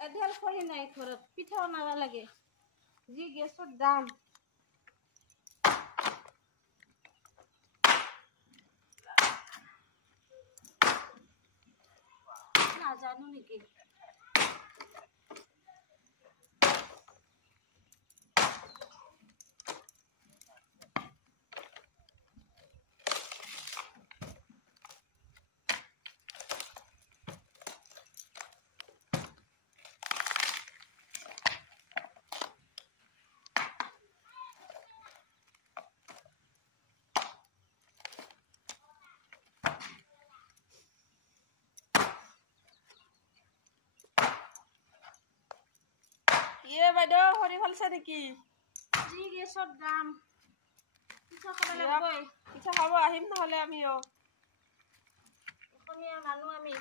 এডাল খৰি নাই ঘৰত, পিঠাও নালাগে, যি গেছৰ দাম। নাজানো নেকি বাইদেউ খৰি ফালছে নেকি? যি গেছৰ দাম, পিঠা খাব আহিম নহলে আমিও। অসমীয়া মানুহ আমি।